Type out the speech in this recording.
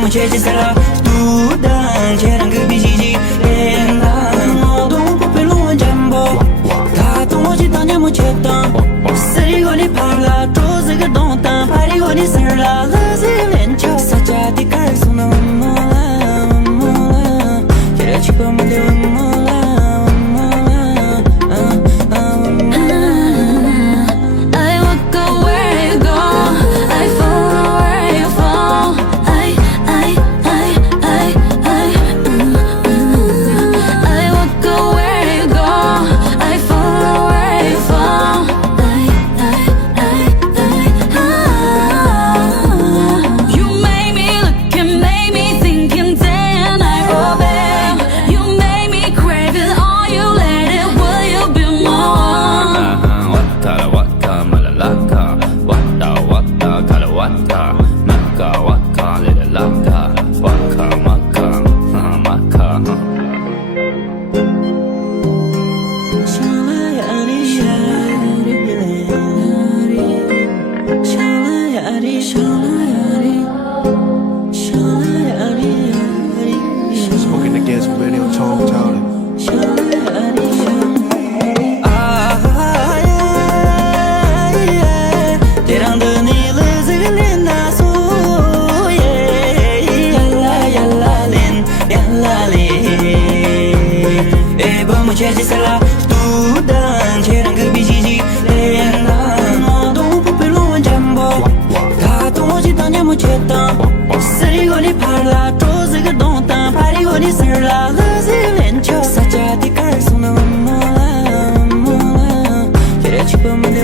muchacha será tudan cherang bijiji enda modo pelo jambo ta to jitanya mucheta sari goli parla troze ga donta pari goli serla laze mencho sacha di kar suna mola kera chipa mande mola Smoking the gas radio tone tone. Muchacha será tudan cherang bijiji enda modo pelo jambo ta to jitanya mucheta sari goli parla troze ga donta pari goli serla laze mencho sacha di kar suna mola kera chipa mande